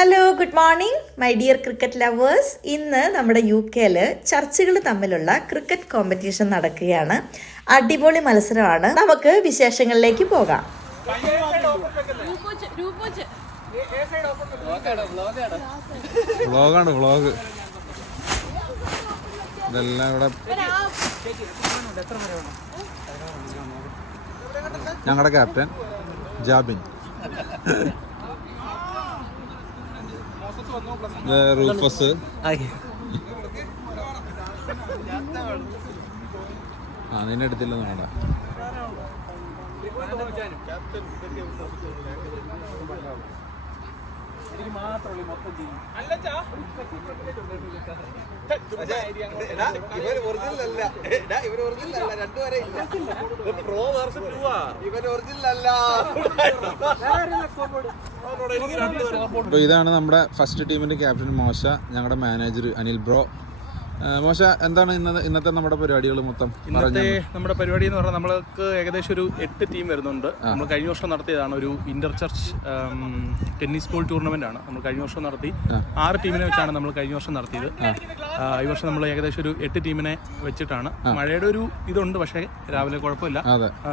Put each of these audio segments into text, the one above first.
Hello good morning my dear cricket lovers ഇന്ന് നമ്മുടെ U കെയിൽ ചർച്ചുകൾ തമ്മിലുള്ള ക്രിക്കറ്റ് കോമ്പറ്റീഷൻ നടക്കുകയാണ്. അടിപൊളി മത്സരമാണ്. നമുക്ക് വിശേഷങ്ങളിലേക്ക് പോകാം. വ്ളോഗാണ് വ്ളോഗ്. ഇതെല്ലാം ഇവിടെ ഞങ്ങളുടെ ക്യാപ്റ്റൻ ജാബിൻ. റൂഫസ് ആ നിന്നെ എടുത്തില്ല അപ്പോൾ ഇതാണ് നമ്മുടെ ഫസ്റ്റ് ടീമിന്റെ ക്യാപ്റ്റൻ മോശ ഞങ്ങളുടെ മാനേജർ അനിൽ ബ്രോ. മോശ എന്താണ് ഇന്ന് ഇന്നത്തെ നമ്മുടെ പരിപാടികൾ മൊത്തം? ഇന്നത്തെ നമ്മുടെ പരിപാടി എന്ന് പറഞ്ഞാൽ നമ്മൾക്ക് ഏകദേശം ഒരു എട്ട് ടീം വരുന്നുണ്ട്. നമ്മൾ കഴിഞ്ഞ വർഷം നടത്തിയതാണ് ഒരു inter church tennis ball tournament ആണ്. നമ്മൾ കഴിഞ്ഞ വർഷം നടത്തി. ആറ് ടീമിനെ വെച്ചാണ് നമ്മൾ കഴിഞ്ഞ വർഷം നടത്തിയത്. ഈ വർഷം നമ്മൾ ഏകദേശം ഒരു എട്ട് ടീമിനെ വെച്ചിട്ടാണ്. മഴയുടെ ഒരു ഇതുണ്ട് പക്ഷേ രാവിലെ കുഴപ്പമില്ല.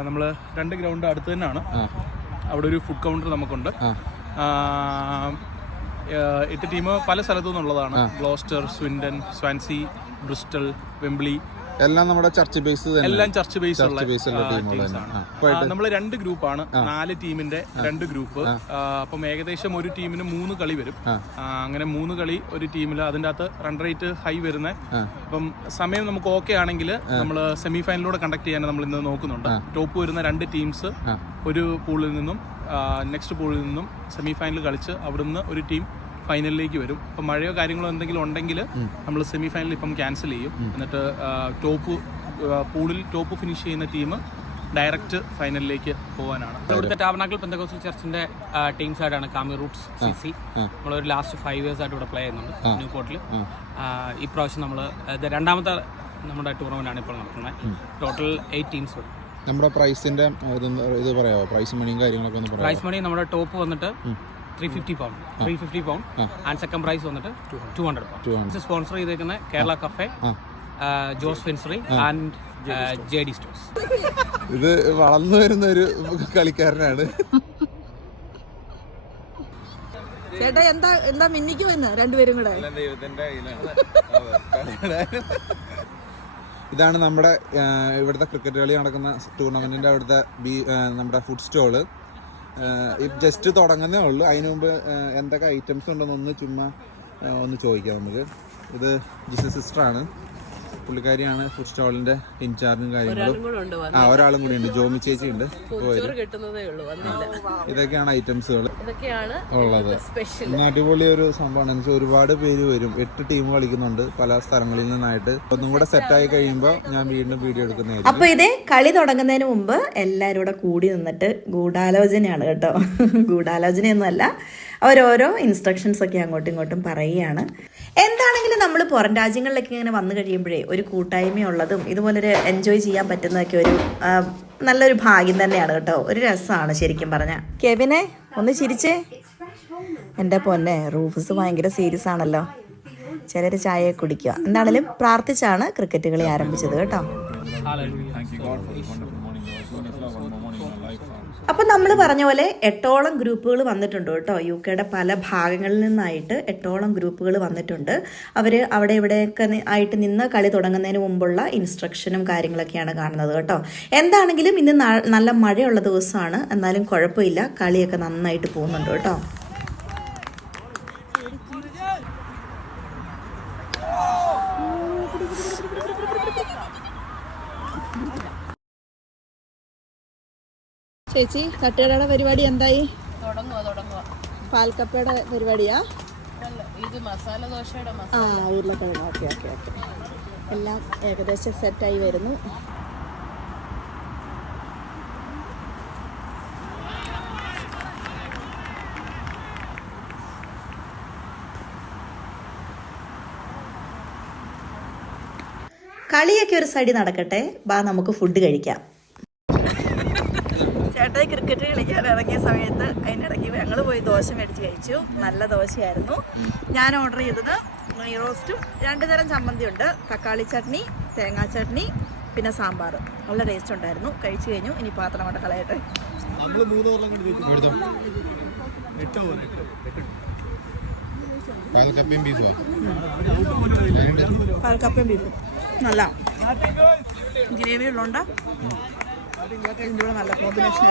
നമ്മൾ രണ്ട് ഗ്രൗണ്ട് അടുത്ത് തന്നെയാണ്. അവിടെ ഒരു ഫുഡ് കൗണ്ടർ നമുക്കുണ്ട്. എട്ട് ടീം പല സ്ഥലത്തു നിന്നുള്ളതാണ്. Gloucester Swindon Swansea Bristol Wembley. എല്ലാം നമ്മുടെ ചർച്ച് ബേസ് എല്ലാം ചർച്ച് ബേസ് ഉള്ള തന്നെ. നമ്മൾ രണ്ട് ഗ്രൂപ്പാണ് നാല് ടീമിന്റെ രണ്ട് ഗ്രൂപ്പ് അപ്പം ഏകദേശം ഒരു ടീമിന് മൂന്ന് കളി വരും. അങ്ങനെ മൂന്ന് കളി ഒരു ടീമിൽ അതിന്റെ അകത്ത് റൺ റേറ്റ് ഹൈ വരുന്ന. അപ്പം സമയം നമുക്ക് ഓക്കെ ആണെങ്കിൽ നമ്മൾ സെമി ഫൈനലിലൂടെ കണ്ടക്ട് ചെയ്യാൻ നമ്മൾ ഇന്ന് നോക്കുന്നുണ്ട്. ടോപ്പ് വരുന്ന രണ്ട് ടീംസ് ഒരു പൂളിൽ നിന്നും നെക്സ്റ്റ് പൂളിൽ നിന്നും സെമി ഫൈനൽ കളിച്ച് അവിടുന്ന് ഒരു ടീം ഫൈനലിലേക്ക് വരും. അപ്പം മഴയോ കാര്യങ്ങളോ എന്തെങ്കിലും ഉണ്ടെങ്കിൽ നമ്മൾ സെമി ഫൈനൽ ഇപ്പം ക്യാൻസൽ ചെയ്യും. എന്നിട്ട് ടോപ്പ് പൂളിൽ ടോപ്പ് ഫിനിഷ് ചെയ്യുന്ന ടീം ഡയറക്റ്റ് ഫൈനലിലേക്ക് പോകാനാണ്. ഇവിടുത്തെ ടാബർനാക്കിൾ പെന്തകോസ്റ്റൽ ചർച്ചിന്റെ ടീം സൈഡാണ് കാമി റൂട്ട്സ് സി സി. നമ്മളൊരു ലാസ്റ്റ് ഫൈവ് ഇയേഴ്സ് ആയിട്ട് ഇവിടെ പ്ലേ ചെയ്യുന്നുണ്ട് ന്യൂ കോർട്ടിൽ ആ. ഈ പ്രാവശ്യം നമ്മൾ രണ്ടാമത്തെ നമ്മുടെ ടൂർണമെന്റ് ആണ് ഇപ്പോൾ നടക്കുന്നത്. ടോട്ടൽ എയ്റ്റ് ടീംസ് വരും നമ്മുടെ പ്രൈസിന്റെ ഇത് പറയാമോ പ്രൈസ് മണിയും കാര്യങ്ങളൊക്കെ ഒന്ന് പ്രൈസ് മണി നമ്മുടെ ടോപ്പ് വന്നിട്ട് three fifty pound three fifty pound and second prize വന്നിട്ട് ടു ഹൺഡ്രഡ് പൗണ്ട് ഇത് സ്പോൺസർ ചെയ്തേക്കുന്ന കേരള കഫേ ജോസ് ഫെൻസറി ആൻഡ് ജെ ഡി സ്റ്റോസ് ഇത് വളർന്നു വരുന്ന ഒരു കളിക്കാരനാണ്. ചേട്ടാ എന്താ എന്താ മിന്നിക്ക് വന്ന് രണ്ടുപേരും കൂടെ? ഇതാണ് നമ്മുടെ ഇവിടുത്തെ ക്രിക്കറ്റ് കളി നടക്കുന്ന ടൂർണമെന്റിന്റെ അവിടുത്തെ ബി നമ്മുടെ ഫുഡ് സ്റ്റോൾ ജസ്റ്റ് തുടങ്ങുന്നേ ഉള്ളൂ. അതിനു മുമ്പ് എന്തൊക്കെ ഐറ്റംസ് ഉണ്ടെന്ന് ഒന്ന് ചുമ്മാ ഒന്ന് ചോദിക്കാം നമുക്ക്. ഇത് ജിസസ് സിസ്റ്റർ സിസ്റ്ററാണ്. പുള്ളിക്കാരിയാണ് ഫുഡ് സ്റ്റാളിന്റെ ഇൻചാർജും കാര്യങ്ങളും. ആ ഒരാളും കൂടി ഉണ്ട്. ജോമി ചേച്ചി ഉണ്ട്. കിട്ടുന്നതേ ഉള്ളൂ വന്നില്ല. ഇതൊക്കെയാണ് ഐറ്റംസുകൾ ഇതൊക്കെയാണ് ഉള്ളത്. അടിപൊളി ഒരു സംഭവമാണ്. എന്ന് വെച്ചാൽ ഒരുപാട് പേര് വരും. എട്ട് ടീം കളിക്കുന്നുണ്ട് പല സ്ഥലങ്ങളിൽ നിന്നായിട്ട്. ഒന്നും കൂടെ സെറ്റ് ആയി കഴിയുമ്പോൾ ഞാൻ വീണ്ടും വീഡിയോ എടുക്കുന്നതായിരിക്കും. അപ്പൊ ഇതേ കളി തുടങ്ങുന്നതിന് മുമ്പ് എല്ലാരും കൂടെ കൂടി നിന്നിട്ട് ഗൂഢാലോചനയാണ് കേട്ടോ. ഗൂഢാലോചനയൊന്നുമല്ല. അവരോരോ ഇൻസ്ട്രക്ഷൻസ് ഒക്കെ അങ്ങോട്ടും ഇങ്ങോട്ടും പറയുകയാണ്. എന്താണെങ്കിലും നമ്മൾ പുറം രാജ്യങ്ങളിലൊക്കെ ഇങ്ങനെ വന്നു കഴിയുമ്പോഴേ ഒരു കൂട്ടായ്മയുള്ളതും ഇതുപോലൊരു എൻജോയ് ചെയ്യാൻ പറ്റുന്നതൊക്കെ ഒരു നല്ലൊരു ഭാഗ്യം തന്നെയാണ് കേട്ടോ. ഒരു രസമാണ് ശരിക്കും പറഞ്ഞ. കെവിനെ ഒന്ന് ചിരിച്ചേ. എന്റെ പൊന്നെ റൂഫസ് ഭയങ്കര സീരിയസ് ആണല്ലോ. ചിലർ ചായ കുടിക്കുക. എന്താണെങ്കിലും പ്രാർത്ഥിച്ചാണ് ക്രിക്കറ്റ് കളി ആരംഭിച്ചത് കേട്ടോ. അപ്പം നമ്മൾ പറഞ്ഞ പോലെ എട്ടോളം ഗ്രൂപ്പുകൾ വന്നിട്ടുണ്ട് കേട്ടോ. യു കെയുടെ പല ഭാഗങ്ങളിൽ നിന്നായിട്ട് എട്ടോളം ഗ്രൂപ്പുകൾ വന്നിട്ടുണ്ട്. അവർ അവിടെ ഇവിടെയൊക്കെ ആയിട്ട് നിന്ന് കളി തുടങ്ങുന്നതിന് മുമ്പുള്ള ഇൻസ്ട്രക്ഷനും കാര്യങ്ങളൊക്കെയാണ് കാണുന്നത് കേട്ടോ. എന്താണെങ്കിലും ഇന്ന് നല്ല മഴയുള്ള ദിവസമാണ്. എന്നാലും കുഴപ്പമില്ല. കളിയൊക്കെ നന്നായിട്ട് പോകുന്നുണ്ട് കേട്ടോ. ചേച്ചി തട്ടുകടയുടെ പരിപാടി എന്തായി? തുടങ്ങുക തുടങ്ങുക പാൽക്കപ്പയുടെ പരിപാടിയാ? അല്ല, ഇത് മസാല ദോശയുടെ മസാല. ആ ഉരുളക്കിഴങ്ങ്. Okay okay okay. എല്ലാം ഏകദേശം സെറ്റായി വരുന്നു. കളിയൊക്കെ ഒരു സൈഡിൽ നടക്കട്ടെ. ബാ നമുക്ക് ഫുഡ് കഴിക്കാം. ക്രിക്കറ്റ് കളിക്കാൻ ഇറങ്ങിയ സമയത്ത് അതിനിടയ്ക്ക് ഞങ്ങൾ പോയി ദോശ മേടിച്ച് കഴിച്ചു. നല്ല ദോശയായിരുന്നു. ഞാൻ ഓർഡർ ചെയ്തത് നെയ് റോസ്റ്റും രണ്ട് തരം ചമ്മന്തി ഉണ്ട് തക്കാളി ചട്നി തേങ്ങാ ചട്നി പിന്നെ സാമ്പാർ. നല്ല ടേസ്റ്റ് ഉണ്ടായിരുന്നു. കഴിച്ചു കഴിഞ്ഞു. ഇനി പാത്രം കൊണ്ട് കളയട്ടെ. പാൽക്കപ്പയും ബീഫും നല്ല. ഗ്രേവി ഉള്ളതുകൊണ്ട്. നല്ല കോമ്പിനേഷൻ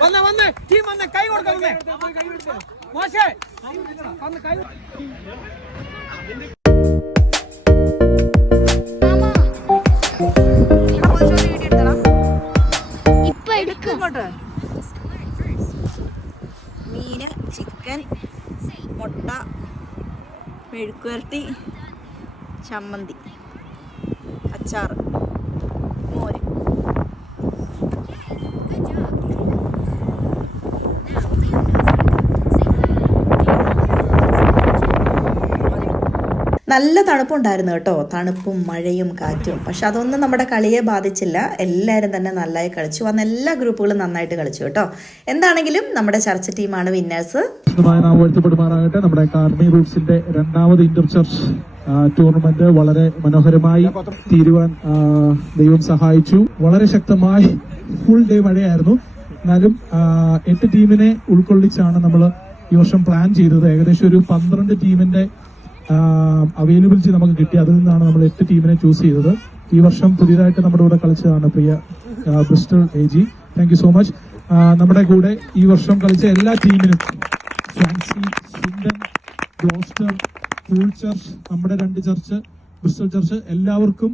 വന്നേ. വന്നേ ടീം വന്ന്. കൈ കൊടുക്ക മോശേ. വന്ന് കൈ മീന് ചിക്കൻ മുട്ട മെഴുക്കുവരട്ടി ചമ്മന്തി അച്ചാർ നല്ല തണുപ്പുണ്ടായിരുന്നു കേട്ടോ. തണുപ്പും മഴയും കാറ്റും. പക്ഷെ അതൊന്നും നമ്മുടെ കളിയെ ബാധിച്ചില്ല. എല്ലാവരും തന്നെ നന്നായി കളിച്ചു. വന്ന എല്ലാ ഗ്രൂപ്പുകളും നന്നായിട്ട് കളിച്ചു കേട്ടോ. എന്താണെങ്കിലും നമ്മുടെ ചർച്ച ടീമാണ് വിന്നേഴ്സ് നമ്മുടെ റൂട്ട്സിന്റെ രണ്ടാമത് ഇന്റർ ചർച്ച് ടൂർണമെന്റ് വളരെ മനോഹരമായി തീരുവാൻ ദൈവം സഹായിച്ചു. വളരെ ശക്തമായി ഫുൾ ഡേ മഴയായിരുന്നു. എന്നാലും എട്ട് ടീമിനെ ഉൾക്കൊള്ളിച്ചാണ് നമ്മൾ ഈ വർഷം പ്ലാൻ ചെയ്തത്. ഏകദേശം ഒരു പന്ത്രണ്ട് ടീമിന്റെ അവൈലബിലിറ്റി നമുക്ക് കിട്ടി. അതിൽ നിന്നാണ് നമ്മൾ എട്ട് ടീമിനെ ചൂസ് ചെയ്തത്. ഈ വർഷം പുതിയതായിട്ട് നമ്മുടെ കൂടെ കളിച്ചതാണ് പ്രിയ Bristol A G thank you so much നമ്മുടെ കൂടെ ഈ വർഷം കളിച്ച എല്ലാ ടീമിനും ഫ്രാൻസി നമ്മുടെ രണ്ട് ചർച്ച് ബ്രിസ്റ്റൽ ചർച്ച് എല്ലാവർക്കും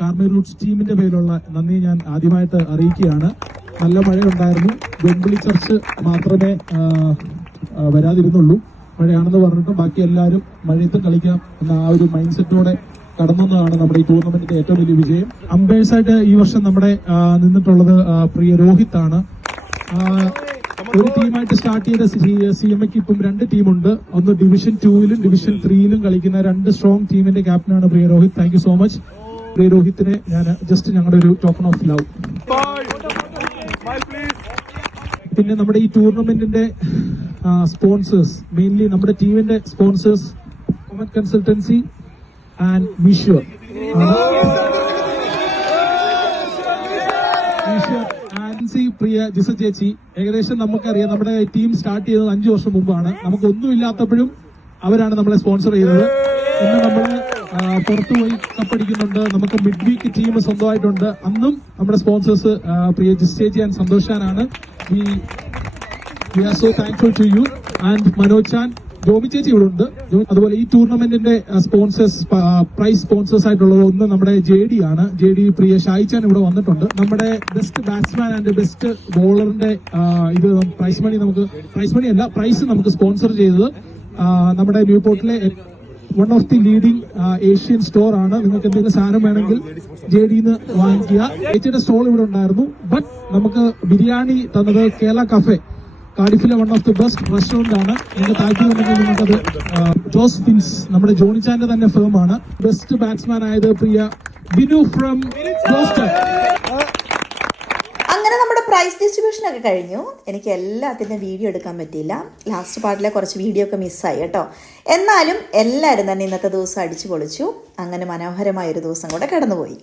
കാർമി റൂട്ട്സ് ടീമിന്റെ പേരിലുള്ള നന്ദി ഞാൻ ആദ്യമായിട്ട് അറിയിക്കുകയാണ്. നല്ല മഴയുണ്ടായിരുന്നു. വെമ്പിളി ചർച്ച് മാത്രമേ വരാതിരുന്നുള്ളൂ. മഴയാണെന്ന് പറഞ്ഞിട്ട് ബാക്കി എല്ലാവരും മഴയത്ത് കളിക്കാം എന്ന ആ ഒരു മൈൻഡ് സെറ്റോടെ കടന്നതാണ് നമ്മുടെ ഈ ടൂർണമെന്റിന്റെ ഏറ്റവും വലിയ വിജയം. അമ്പയേഴ്സായിട്ട് ഈ വർഷം നമ്മുടെ നിന്നിട്ടുള്ളത് പ്രിയ രോഹിത് ആണ് ഒരു ടീമായിട്ട് സ്റ്റാർട്ട് ചെയ്ത സി എം എക്ക് ഇപ്പം രണ്ട് ടീമുണ്ട് ഒന്ന് ഡിവിഷൻ ടൂവിലും ഡിവിഷൻ ത്രീയിലും കളിക്കുന്ന രണ്ട് സ്ട്രോങ് ടീമിന്റെ ക്യാപ്റ്റനാണ് പ്രിയ Rohit. Thank you so much പ്രിയ രോഹിത്തിനെ ഞാൻ ജസ്റ്റ് ഞങ്ങളുടെ ഒരു ടോക്കൺ ഓഫ് ലവ് പിന്നെ നമ്മുടെ ഈ ടൂർണമെന്റിന്റെ സ്പോൺസേഴ്സ് മെയിൻലി നമ്മുടെ ടീമിന്റെ സ്പോൺസേഴ്സ് കൺസൾട്ടൻസി ആൻഡ് മിഷ്യർ പ്രിയ ജിസ ചേച്ചി. ഏകദേശം നമുക്കറിയാം നമ്മുടെ ടീം സ്റ്റാർട്ട് ചെയ്തത് അഞ്ചു വർഷം മുമ്പാണ്. ഒന്നുമില്ലാത്തപ്പോഴും അവരാണ് നമ്മളെ സ്പോൺസർ ചെയ്തത് ഇന്ന് നമ്മൾ പുറത്തുപോയി കപ്പടിക്കുന്നുണ്ട് നമുക്ക് മിഡ് വീക്ക് ടീം സ്വന്തമായിട്ടുണ്ട്. അന്നും നമ്മുടെ സ്പോൺസേഴ്സ് പ്രിയ ജിസ് ചേച്ചി ആൻഡ് സന്തോഷാനാണ് ഈ we are so thankful to you and Manoj chan Jomi ചേച്ചി ഇവിടെ ഉണ്ട്. അതുപോലെ ഈ ടൂർണമെന്റിന്റെ സ്പോൺസേഴ്സ് പ്രൈസ് സ്പോൺസേഴ്സ് ആയിട്ടുള്ളത് ഒന്ന് നമ്മുടെ ജെ ഡി ആണ്. ജെ ഡി പ്രിയ ഷായിച്ചാൻ ഇവിടെ വന്നിട്ടുണ്ട്. നമ്മുടെ ബെസ്റ്റ് ബാറ്റ്സ്മാൻ ആൻഡ് ബെസ്റ്റ് ബോളറിന്റെ ഇത് പ്രൈസ് മണി നമുക്ക് പ്രൈസ് മണി അല്ല പ്രൈസ് നമുക്ക് സ്പോൺസർ ചെയ്തത് നമ്മുടെ ന്യൂ പോർട്ടിലെ one of the leading Asian store ആണ്. നിങ്ങൾക്ക് എന്തെങ്കിലും സാധനം വേണമെങ്കിൽ ജെ ഡിന്ന് വാങ്ങിക്കുക. ചേച്ചിയുടെ സ്റ്റോൾ ഇവിടെ ഉണ്ടായിരുന്നു. ബട്ട് നമുക്ക് ബിരിയാണി തന്നത് Kerala cafe കാർഡിഫിലെ one of the best restaurant ആണ്. എന്റെ താല്പര്യമുണ്ടെങ്കിൽ ജോസ് ഫിൻസ് നമ്മുടെ ജോണിച്ചാന്റെ തന്നെ ഫേം ആണ്. ബെസ്റ്റ് ബാറ്റ്സ്മാൻ ആയത് പ്രിയ ബിനു ഫ്രം അങ്ങനെ നമ്മുടെ പ്രൈസ് ഡിസ്ട്രിബ്യൂഷൻ ഒക്കെ കഴിഞ്ഞു. എനിക്ക് എല്ലാത്തിന്റെയും വീഡിയോ എടുക്കാൻ പറ്റിയില്ല. ലാസ്റ്റ് പാർട്ടിലെ കുറച്ച് വീഡിയോ ഒക്കെ മിസ്സായി കേട്ടോ. എന്നാലും എല്ലാവരും തന്നെ ഇന്നത്തെ ദിവസം അടിച്ചു പൊളിച്ചു. അങ്ങനെ മനോഹരമായ ഒരു ദിവസം കൂടെ കടന്നുപോയി.